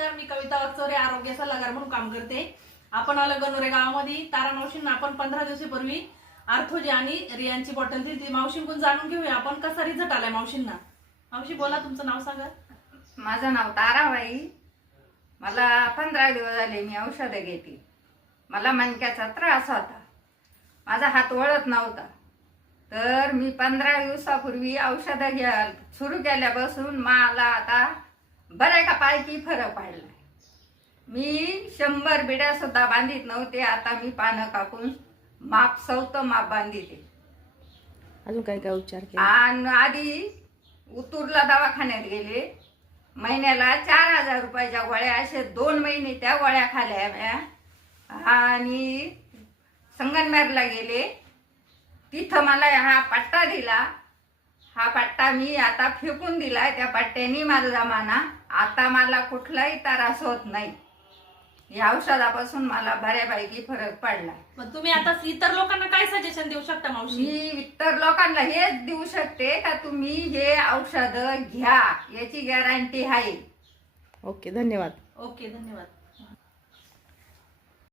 नमस्कार, मी कविता वागचौरे, आरोग्य सल्लागार म्हणून काम करते. आपण आलो गणोरे गावामध्ये. तारा मावशींना आपण 15 दिवसापूर्वी आर्थोजी आणि रियांची बॉटल दिली. ती मावशींकडून जाणून घेऊया आपण कसा रिझल्ट आलाय मावशींना. मावशी बोला, तुमचं नाव सांगा. माझं नाव ताराबाई. मला 15 दिवस झाले मी औषधं घेते. मला मणक्याचा त्रास होता, माझा हात वळत नव्हता. तर मी 15 दिवसापूर्वी औषधं घ्यायला सुरू केल्यापासून मला आता बऱ्यापैकी फरक पडला. मी 100 बिड्या सुद्धा बांधित नव्हते, आता मी पानं कापून माप सवतं माप बांधिते. अजून काय काय उपचार केले? आणि आधी उतूरला दवाखान्यात गेले. महिन्याला 4000 रुपयाच्या गोळ्या, असे 2 महिने त्या गोळ्या खाल्ल्या म्या. आणि संगमनेरला गेले, तिथं मला हा पट्टा दिला. हा पट्टा मी आता फेकून दिलाय. त्या पट्ट्याने माझा जमाना, आता मला कुठलाही त्रास होत नाही. या औषधापासून मला बऱ्यापैकी फरक पडलाय. मग तुम्ही आता इतर लोकांना काय सजेशन देऊ शकता मावशी? मी इतर लोकांना हेच देऊ शकते का तुम्ही हे औषध घ्या, याची गॅरंटी आहे. ओके, धन्यवाद. ओके, धन्यवाद.